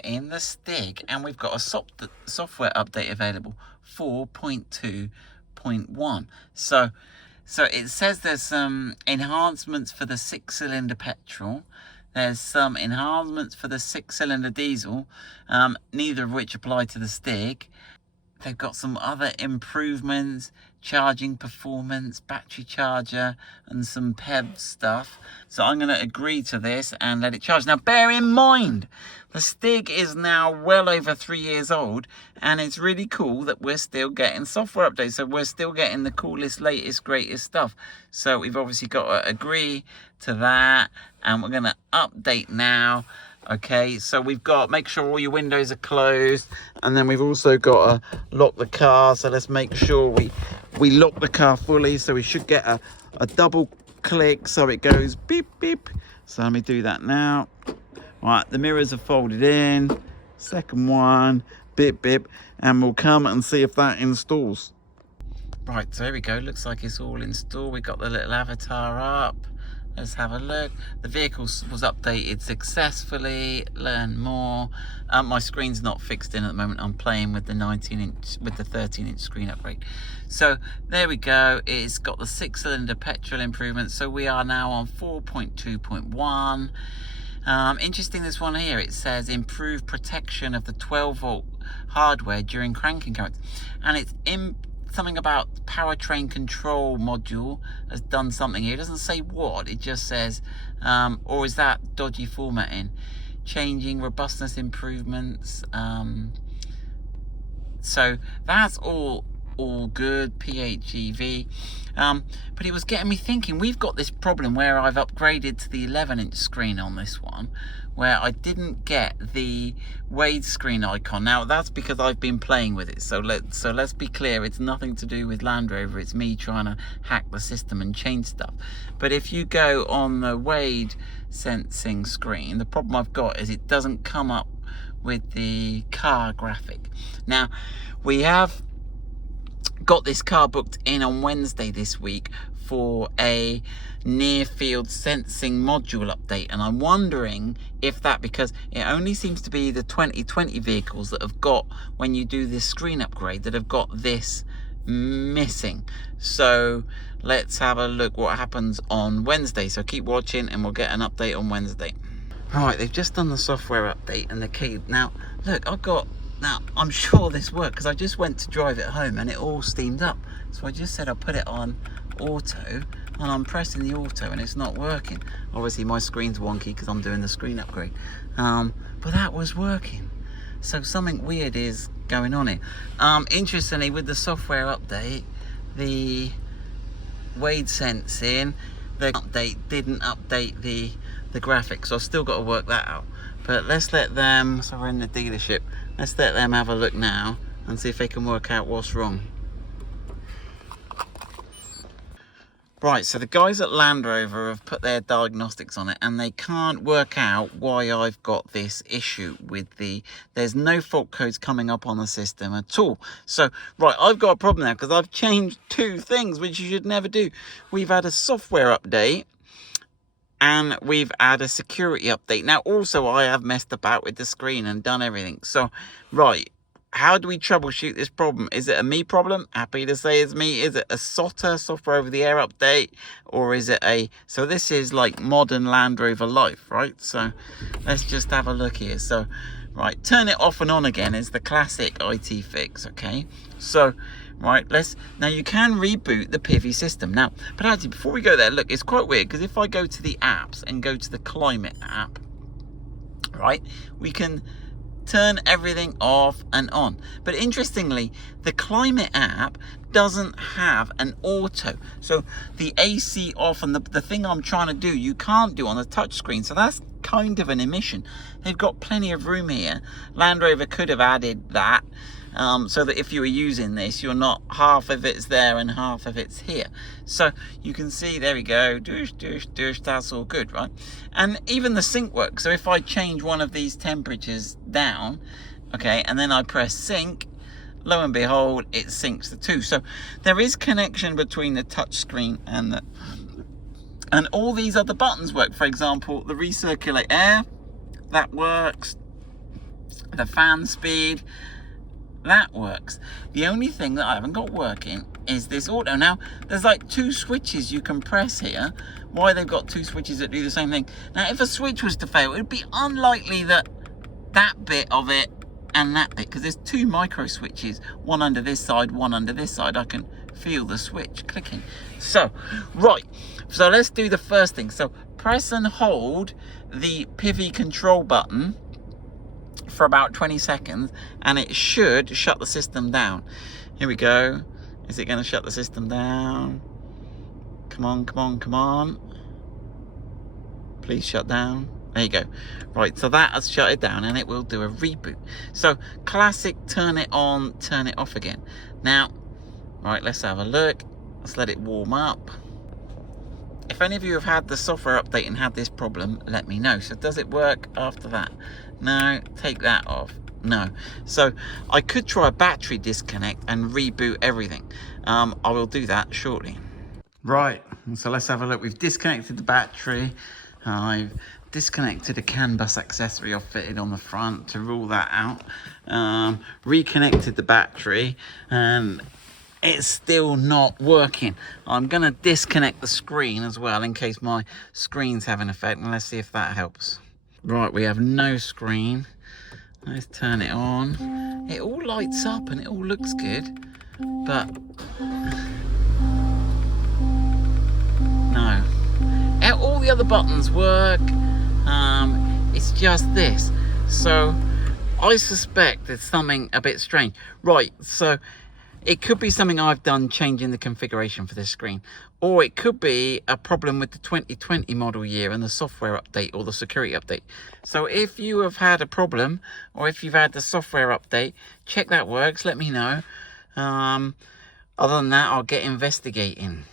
in the Stig, and we've got a software update available, 4.2.1. So it says there's some enhancements for the 6-cylinder petrol. There's some enhancements for the 6-cylinder diesel, neither of which apply to the Stig. They've got some other improvements, charging performance, battery charger, and some PEV stuff. So I'm going to agree to this and let it charge. Now, bear in mind, the Stig is now well over 3 years old, and it's really cool that we're still getting software updates. So we're still getting the coolest, latest, greatest stuff. So we've obviously got to agree to that, and we're going to update now. Okay, so we've got, make sure all your windows are closed, and then we've also got to lock the car. So let's make sure we lock the car fully. So we should get a double click so it goes beep beep. So let me do that now. Right, the mirrors are folded in, second one, beep beep, and we'll come and see if that installs. Right, so here we go, looks like it's all installed. We got the little avatar up. Let's have a look. The vehicle was updated successfully. Learn more. My screen's not fixed in at the moment. I'm playing with the 19-inch, with the 13-inch screen upgrade. So there we go. It's got the 6-cylinder petrol improvement. So we are now on 4.2.1. Interesting, this one here, it says improve protection of the 12-volt hardware during cranking currents. And it's something about powertrain control module has done something here. It doesn't say what, it just says, or is that dodgy formatting? Changing robustness improvements. So that's all good, PHEV. But it was getting me thinking, we've got this problem where I've upgraded to the 11-inch screen on this one, where I didn't get the Wade screen icon. Now that's because I've been playing with it. So let's be clear, it's nothing to do with Land Rover. It's me trying to hack the system and change stuff. But if you go on the Wade sensing screen, the problem I've got is it doesn't come up with the car graphic. Now we have got this car booked in on Wednesday this week for a near field sensing module update, and I'm wondering if that, because it only seems to be the 2020 vehicles that have got, when you do this screen upgrade, that have got this missing. So let's have a look what happens on Wednesday. So keep watching and we'll get an update on Wednesday. Right, they've just done the software update and the key. Now look, now, I'm sure this worked because I just went to drive it home and it all steamed up. So I just said I'll put it on auto, and I'm pressing the auto and it's not working. Obviously my screen's wonky because I'm doing the screen upgrade. But that was working. So something weird is going on here. Interestingly, with the software update, the Wade sensing, the update didn't update the graphics. So I've still got to work that out. But let's let them, so we're in the dealership, let's let them have a look now and see if they can work out what's wrong. Right, so the guys at Land Rover have put their diagnostics on it and they can't work out why I've got this issue with there's no fault codes coming up on the system at all. So, right, I've got a problem now because I've changed two things which you should never do. We've had a software update and we've had a security update. Now, also, I have messed about with the screen and done everything. So, right, how do we troubleshoot this problem? Is it a me problem? Happy to say it's me. Is it a SOTA, software over the air update? Or is it so this is like modern Land Rover life, right? So let's just have a look here. So, right, turn it off and on again is the classic IT fix, okay? So, right, now you can reboot the PIVI system. Now, but actually, before we go there, look, it's quite weird because if I go to the apps and go to the climate app, right, we can turn everything off and on. But interestingly, the climate app doesn't have an auto. So the AC off and the thing I'm trying to do, you can't do on the touchscreen. So that's kind of an omission. They've got plenty of room here. Land Rover could have added that. So that if you were using this, you're not half of it's there and half of it's here. So you can see, there we go, douche, douche, douche, that's all good, right? And even the sync works. So if I change one of these temperatures down, okay, and then I press sync, lo and behold, it syncs the two. So there is connection between the touch screen and all these other buttons work. For example, the recirculate air, that works. the fan speed, that works. The only thing that I haven't got working is this auto. Now, there's like 2 switches you can press here. Why they've got 2 switches that do the same thing? Now, if a switch was to fail, it would be unlikely that that bit of it and that bit, because there's 2 micro switches, one under this side, one under this side. I can feel the switch clicking. So, right, so let's do the first thing. So, press and hold the PIVI control button for about 20 seconds and it should shut the system down. Here we go. Is it going to shut the system down? Come on, come on, come on. Please shut down. There you go. Right, so that has shut it down and it will do a reboot. So classic, turn it on, turn it off again. Now, right, let's have a look. Let's let it warm up. If any of you have had the software update and had this problem, let me know. So does it work after that? No. Take that off. No. So I could try a battery disconnect and reboot everything. I will do that shortly. Right, so let's have a look. We've disconnected the battery. I've disconnected a CAN bus accessory I've fitted on the front to rule that out. Reconnected the battery and it's still not working. I'm going to disconnect the screen as well in case my screen's having an effect, and let's see if that helps. Right, we have no screen. Let's turn it on. It all lights up and it all looks good, but no. All the other buttons work. It's just this. So I suspect there's something a bit strange. Right, so it could be something I've done changing the configuration for this screen, or it could be a problem with the 2020 model year and the software update or the security update. So if you have had a problem, or if you've had the software update, check that works, let me know. Other than that, I'll get investigating.